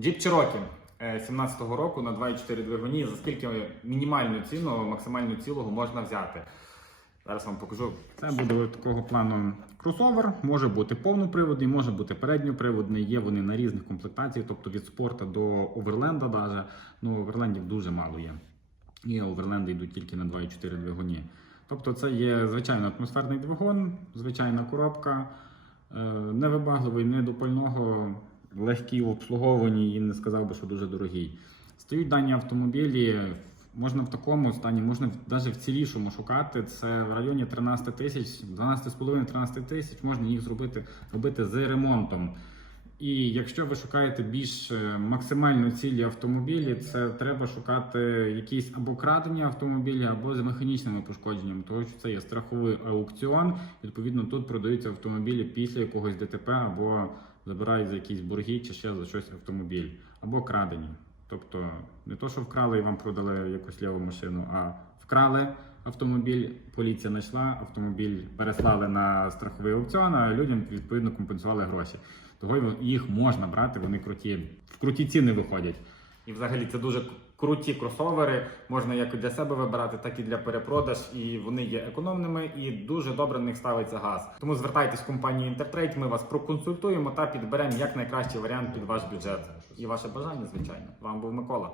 Jeep Cherokee е, 17-го року на 2,4 двигуні. За скільки мінімальну ціну, максимальну цілого можна взяти? Зараз вам покажу. Це буде такого плану кросовер. Може бути повноприводний, може бути передньоприводний. Є вони на різних комплектаціях, тобто від спорта до оверленда. Даже. Ну, оверлендів дуже мало є. І оверленди йдуть тільки на 2,4 двигуні. Тобто це є звичайно атмосферний двигун, звичайна коробка, е, невибагливий, не до пального, легкий в обслуговуванні і не сказав би, що дуже дорогий. Стоють дані автомобілі, можна в такому стані, можна навіть в цілішому шукати. Це в районі 13 тисяч, 12,5-13 тисяч можна їх зробити робити з ремонтом. І якщо ви шукаєте більш е, максимально цілі автомобілі, це треба шукати якісь або крадені автомобілі, або з механічними пошкодженнями, тому що це є страховий аукціон. Відповідно, тут продаються автомобілі після якогось ДТП або забирають за якісь борги чи ще за щось автомобіль, або крадені. Тобто не то, що вкрали і вам продали якусь ліву машину, а вкрали автомобіль, поліція знайшла, автомобіль переслали на страховий аукціон, а людям відповідно компенсували гроші. Того їх можна брати, вони круті, в круті ціни виходять. І взагалі це дуже круті кросовери. Можна як для себе вибирати, так і для перепродаж. І вони є економними і дуже добре на них ставиться газ. Тому звертайтесь в компанію Інтертрейд, ми вас проконсультуємо та підберемо як найкращий варіант під ваш бюджет. І ваше бажання, звичайно. Вам був Микола.